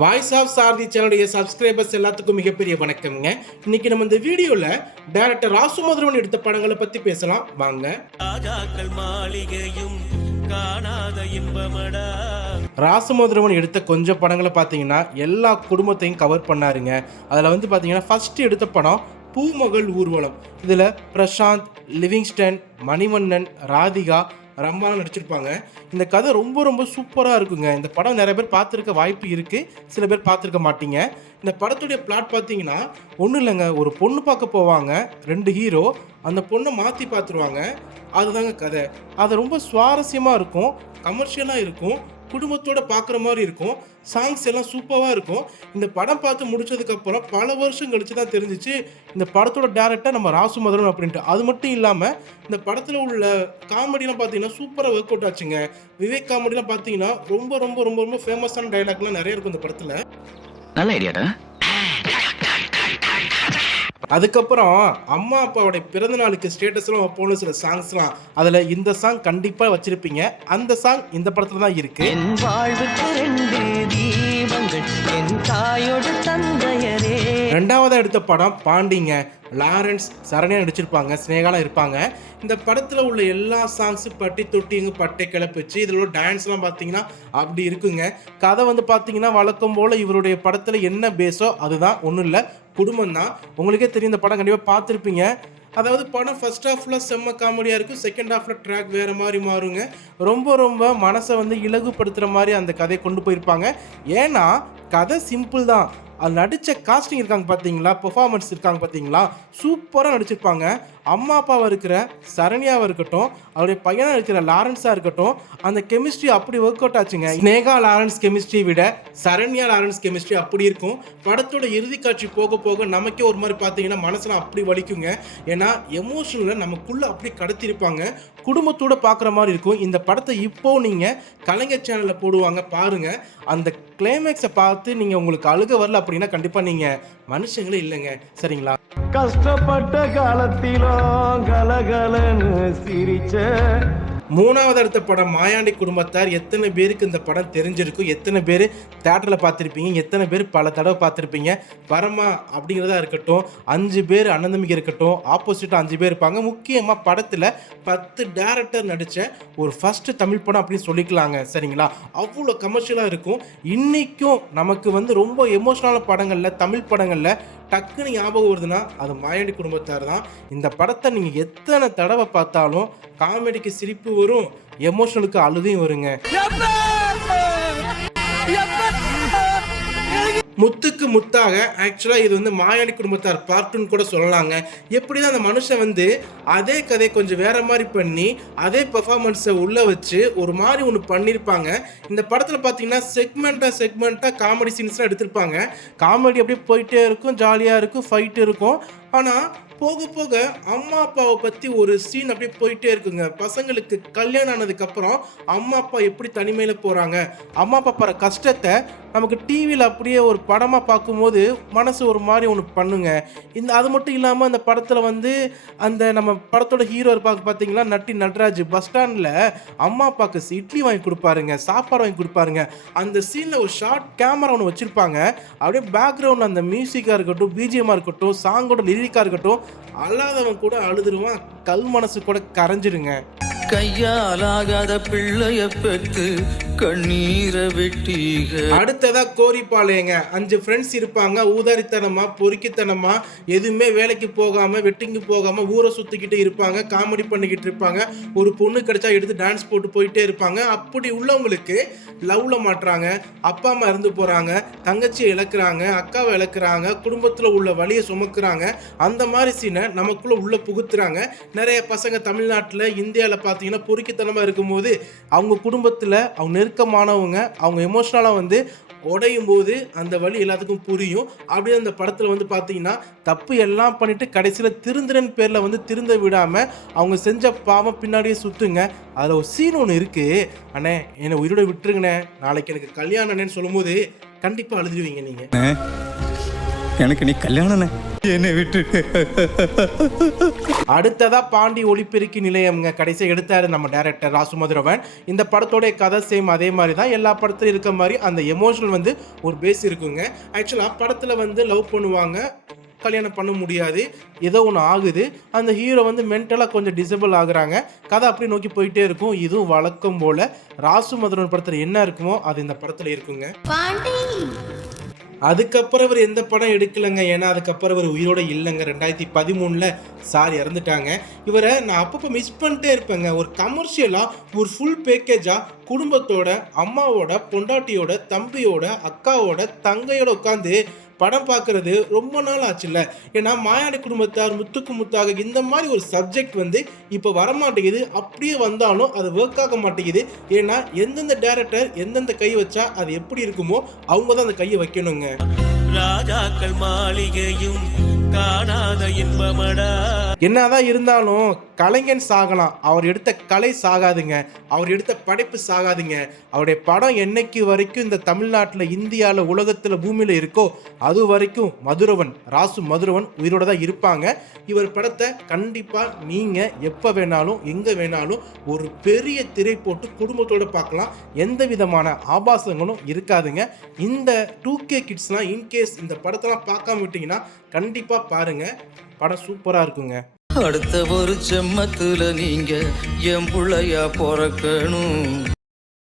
Voice of சாரதி சேனலுடைய subscribers எல்லாத்துக்கும் மிகப்பெரிய வணக்கம்ங்க. இன்னைக்கு நம்ம இந்த வீடியோல டைரக்டர் ராசுமதுரவன் எடுத்த படங்களை பத்தி பேசலாம் வாங்க. ராசுமதுரவன் எடுத்த கொஞ்சம் படங்களை பார்த்தீங்கன்னா எல்லா குடும்பத்தையும் கவர் பண்ணாருங்க. அதில் வந்து பார்த்தீங்கன்னா ஃபர்ஸ்ட் எடுத்த படம் பூமகள் ஊர்வலம். இதில் பிரசாந்த், லிவிங்ஸ்டன், மணிவண்ணன், ராதிகா, ரம்பாலாம் நடிச்சிருப்பாங்க. இந்த கதை ரொம்ப ரொம்ப சூப்பராக இருக்குங்க. இந்த படம் நிறைய பேர் பார்த்துருக்க வாய்ப்பு இருக்குது, சில பேர் பார்த்துருக்க மாட்டீங்க. இந்த படத்துடைய பிளாட் பார்த்தீங்கன்னா ஒன்றும் இல்லைங்க, ஒரு பொண்ணு பார்க்க போவாங்க, 2 ஹீரோ அந்த பொண்ணை மாற்றி பார்த்துருவாங்க. அதுதாங்க கதை. அது ரொம்ப சுவாரஸ்யமாக இருக்கும், கமர்ஷியலாக இருக்கும், குடும்பத்தோடு பார்க்குற மாதிரி இருக்கும். சாங்ஸ் எல்லாம் சூப்பராக இருக்கும். இந்த படம் பார்த்து முடிச்சதுக்கப்புறம் பல வருஷம் கழிச்சு தான் தெரிஞ்சிச்சு இந்த படத்தோட டேரக்டர் நம்ம ராசுமதுரன் அப்படின்ட்டு. அது மட்டும் இல்லாமல் இந்த படத்தில் உள்ள காமெடிலாம் பார்த்தீங்கன்னா சூப்பராக ஒர்க் அவுட் ஆச்சுங்க. விவேக் காமெடிலாம் பார்த்தீங்கன்னா ரொம்ப ரொம்ப ரொம்ப ரொம்ப ஃபேமஸான டைலாக்லாம் நிறைய இருக்கும் இந்த படத்தில். நல்ல ஐடியாடா. அதுக்கப்புறம் அம்மா அப்பாவுடைய பிறந்த நாளுக்கு ஸ்டேட்டஸ்லாம் வைப்போம்னு சில சாங்ஸ்லாம், அதில் இந்த சாங் கண்டிப்பாக வச்சிருப்பீங்க. அந்த சாங் இந்த படத்தில் தான் இருக்கு. என் வாழ்வுக்கு 2 தீபங்கள் என் தாயோடு தந்தையரே. ரெண்டாவதாக எடுத்த படம் பாண்டிங்க. லாரன்ஸ், சரண்யா நடிச்சிருப்பாங்க, ஸ்னேகாலாம் இருப்பாங்க. இந்த படத்தில் உள்ள எல்லா சாங்ஸும் பட்டி தொட்டிங்க பட்டை கிளப்பிச்சு. இதில் உள்ள டான்ஸ்லாம் பார்த்தீங்கன்னா அப்படி இருக்குங்க. கதை வந்து பார்த்தீங்கன்னா வழக்கம் போல் இவருடைய படத்தில் என்ன பேஸோ அதுதான், ஒன்றும் இல்லை, குடும்பம் தான். உங்களுக்கே தெரியும், இந்த படம் கண்டிப்பாக பார்த்துருப்பீங்க. அதாவது படம் ஃபர்ஸ்ட் ஹாஃபில் செம்ம காமெடியாக இருக்கும், செகண்ட் ஹாஃபில் ட்ராக் வேறு மாதிரி மாறுங்க. ரொம்ப ரொம்ப மனசை வந்து இலகுப்படுத்துகிற மாதிரி அந்த கதையை கொண்டு போயிருப்பாங்க. ஏன்னா கதை சிம்பிள் தான், அது நடித்த காஸ்டிங் இருக்காங்க பார்த்தீங்களா, பெர்ஃபார்மன்ஸ் இருக்காங்க பார்த்தீங்களா, சூப்பராக நடிச்சிருப்பாங்க. அம்மா அப்பாவாக இருக்கிற சரண்யாவாக இருக்கட்டும், அவருடைய பையனாக இருக்கிற லாரன்ஸாக இருக்கட்டும், அந்த கெமிஸ்ட்ரி அப்படி ஒர்க் அவுட் ஆச்சுங்க. ஸ்னேகா லாரன்ஸ் கெமிஸ்ட்ரியை விட சரண்யா லாரன்ஸ் கெமிஸ்ட்ரி அப்படி இருக்கும். படத்தோட இறுதி காட்சி போக போக நமக்கே ஒரு மாதிரி பார்த்தீங்கன்னா மனசுலாம் அப்படி வலிக்குங்க. ஏன்னா எமோஷனில் நமக்குள்ளே அப்படி கடத்திருப்பாங்க. குடும்பத்தோடு பார்க்குற மாதிரி இருக்கும். இந்த படத்தை இப்போ நீங்கள் கலைஞர் சேனலில் போடுவாங்க பாருங்கள். அந்த கிளைமேக்ஸை பார்த்து நீங்கள் உங்களுக்கு அழுக வரல அப்படின்னா கண்டிப்பாக நீங்கள் மனுஷங்களே இல்லைங்க, சரிங்களா? கஷ்டப்பட்ட காலத்திலும் கலகலன்னு சிரிச்ச. மூணாவது அடுத்த படம் மாயாண்டி குடும்பத்தார். எத்தனை பேருக்கு இந்த படம் தெரிஞ்சிருக்கும், எத்தனை பேர் தேட்டரில் பார்த்துருப்பீங்க, எத்தனை பேர் பல தடவை பார்த்துருப்பீங்க. பரமா அப்படிங்கிறதா இருக்கட்டும், 5 பேர் அண்ணன் தம்பிங்க இருக்கட்டும், ஆப்போசிட்டாக 5 பேர் இருப்பாங்க. முக்கியமாக படத்தில் 10 டேரக்டர் நடித்த ஒரு ஃபஸ்ட்டு தமிழ் படம் அப்படின்னு சொல்லிக்கலாங்க, சரிங்களா? அவ்வளோ கமர்ஷியலாக இருக்கும். இன்றைக்கும் நமக்கு வந்து ரொம்ப எமோஷ்னலான படங்களில், தமிழ் படங்களில் டக்குன்னு ஞாபகம் வருதுன்னா அது மாயாண்டி குடும்பத்தார் தான். இந்த படத்தை நீங்கள் எத்தனை தடவை பார்த்தாலும் காமெடிக்கு சிரிப்பு வரும், எமோஷனலுக்கு அழுதையும் வருங்க. முத்துக்கு முத்தாக ஆக்சுவலாக இது வந்து மாயாண்டி குடும்பத்தார் பார்ட் 2 கூட சொல்லலாங்க. எப்படி தான் அந்த மனுஷன் வந்து அதே கதையை கொஞ்சம் வேற மாதிரி பண்ணி அதே பெர்ஃபார்மன்ஸை உள்ளே வச்சு ஒரு மாதிரி ஒன்று பண்ணியிருப்பாங்க. இந்த படத்தில் பார்த்தீங்கன்னா செக்மெண்ட்டாக காமெடி சீன்ஸ்லாம் எடுத்திருப்பாங்க. காமெடி அப்படியே போயிட்டே இருக்கும், ஜாலியாக இருக்கும், ஃபைட்டு இருக்கும். ஆனால் போக போக அம்மா அப்பாவை பற்றி ஒரு சீன் அப்படியே போயிட்டே இருக்குங்க. பசங்களுக்கு கல்யாணம் ஆனதுக்கப்புறம் அம்மா அப்பா எப்படி தனிமையில் போகிறாங்க, அம்மா அப்பா படுற கஷ்டத்தை நமக்கு டிவியில் அப்படியே ஒரு படமாக பார்க்கும்போது மனசு ஒரு மாதிரி ஒன்று பண்ணுங்க. அது மட்டும் இல்லாமல் அந்த படத்தில் வந்து அந்த நம்ம படத்தோட ஹீரோ இருப்பாங்க பார்த்தீங்களா, நட்டி நட்ராஜ், பஸ் ஸ்டாண்டில் அம்மா அப்பாவுக்கு இட்லி வாங்கி கொடுப்பாருங்க, சாப்பாடு வாங்கி கொடுப்பாருங்க. அந்த சீனில் ஒரு ஷார்ட் கேமரா ஒன்று வச்சுருப்பாங்க. அப்படியே பேக்ரவுண்டில் அந்த மியூசிக்காக இருக்கட்டும், பிஜிஎம்மாக இருக்கட்டும், சாங்கோட லிரிக்காக இருக்கட்டும், அல்லாதவன் கூட அழுதுருவான், கல் மனசு கூட கரைஞ்சிருங்க. கையாலாகாத பிள்ளைய பெற்று கண்ணீரை வெட்டிக. அடுத்ததா கோரிப்பாளையங்க. 5 ஃப்ரெண்ட்ஸ் இருப்பாங்க. ஊதாரித்தனமா, பொறுக்கித்தனமா, எதுவுமே வேலைக்கு போகாம, வெட்டிங்கு போகாம ஊரை சுத்திக்கிட்டு இருப்பாங்க, காமெடி பண்ணிக்கிட்டு இருப்பாங்க. ஒரு பொண்ணு கிடைச்சா எடுத்து டான்ஸ் போட்டு போயிட்டே இருப்பாங்க. அப்படி உள்ளவங்களுக்கு லவ்ல மாட்டுறாங்க, அப்பா அம்மா இறந்து போறாங்க, தங்கச்சியை இழக்கிறாங்க, அக்காவை இழக்கிறாங்க, குடும்பத்தில் உள்ள வலியை சுமக்குறாங்க. அந்த மாதிரி சீனை நமக்குள்ள உள்ள புகுத்துறாங்க. நிறைய பசங்க தமிழ்நாட்டில், இந்தியாவில் பார்த்தீங்கன்னா பொறுக்கித்தனமாக இருக்கும்போது அவங்க குடும்பத்தில் அவங்க நெருக்கமானவங்க அவங்க எமோஷ்னலாக வந்து உடையும் போது அந்த வழி எல்லாத்துக்கும் புரியும். அப்படியே அந்த படத்தில் வந்து பார்த்தீங்கன்னா தப்பு எல்லாம் பண்ணிட்டு கடைசியில் திருந்துறன் பேரில் வந்து திருந்த விடாமல் அவங்க செஞ்ச பாவம் பின்னாடியே சுற்றுங்க. அதில் ஒரு சீன் ஒன்று இருக்குது. அண்ணே என்னை உயிரோட விட்டுருங்கண்ணே, நாளைக்கு எனக்கு கல்யாணம்னு சொல்லும்போது கண்டிப்பாக அழுதுருவீங்க நீங்கள். எனக்கு நீ கல்யாணம் என்னை விட்டு அடுத்ததா பாண்டி ஒளிபெருக்கி நிலையம்ங்க கடைசியாக எடுத்தாரு நம்ம டைரக்டர் ராசு மதுரவன். இந்த படத்தோடைய கதை சேம் அதே மாதிரி தான், எல்லா படத்துலையும் இருக்க மாதிரி அந்த எமோஷனல் வந்து ஒரு பேஸ் இருக்குங்க. ஆக்சுவலாக படத்தில் வந்து லவ் பண்ணுவாங்க, கல்யாணம் பண்ண முடியாது, ஏதோ ஒன்று ஆகுது, அந்த ஹீரோ வந்து மென்டலாக கொஞ்சம் டிசபிள் ஆகுறாங்க, கதை அப்படி நோக்கி போயிட்டே இருக்கும். இதுவும் வழக்கம் போல் ராசு மதுரவன் படத்தில் என்ன இருக்குமோ அது இந்த படத்தில் இருக்குங்க. அதுக்கப்புறம் அவர் எந்த படம் எடுக்கலைங்க, ஏன்னா அதுக்கப்புறம் அவர் உயிரோட இல்லைங்க. 2013 சார் இறந்துட்டாங்க. இவரை நான் அப்பப்போ மிஸ் பண்ணிட்டே இருப்பேங்க. ஒரு கமர்ஷியலாக ஒரு ஃபுல் பேக்கேஜாக குடும்பத்தோட, அம்மாவோட, பொண்டாட்டியோட, தம்பியோட, அக்காவோட, தங்கையோட உட்காந்து படம் பார்க்கறது ரொம்ப நாள் ஆச்சுல்ல. ஏன்னா மாயாண்டி குடும்பத்தார், முத்துக்கு முத்தாக இந்த மாதிரி ஒரு சப்ஜெக்ட் வந்து இப்போ வரமாட்டேங்குது. அப்படியே வந்தாலும் அது ஒர்க் ஆக மாட்டேங்குது. ஏன்னா எந்தெந்த டைரக்டர் எந்தெந்த கை வச்சா அது எப்படி இருக்குமோ அவங்க தான் அந்த கையை வைக்கணுங்க. ராஜாக்கள் மாளிகையும் காணாத இன்பமடா. என்னதான் இருந்தாலும் கலைஞன் சாகலாம், அவர் எடுத்த கலை சாகாதுங்க, அவர் எடுத்த படைப்பு சாகாதுங்க. அவருடைய படம் என்னைக்கு வரைக்கும் இந்த தமிழ்நாட்டில், இந்தியாவில், உலகத்தில், பூமியில் இருக்கோ அது வரைக்கும் மதுரவன், ராசு மதுரவன் உயிரோட தான் இருப்பாங்க. இவர் படத்தை கண்டிப்பாக நீங்கள் எப்போ வேணாலும் எங்கே வேணாலும் ஒரு பெரிய திரை போட்டு குடும்பத்தோடு பார்க்கலாம். எந்த விதமான ஆபாசங்களும் இருக்காதுங்க. இந்த 2K கிட்ஸ்லாம் இன்கேஸ் இந்த படத்தெல்லாம் பார்க்காம விட்டீங்கன்னா கண்டிப்பாக பாருங்க, படம் சூப்பராக இருக்குங்க. அடுத்த ஒரு ஜென்மத்துல நீங்க என் புள்ளையா பிறக்கணும்.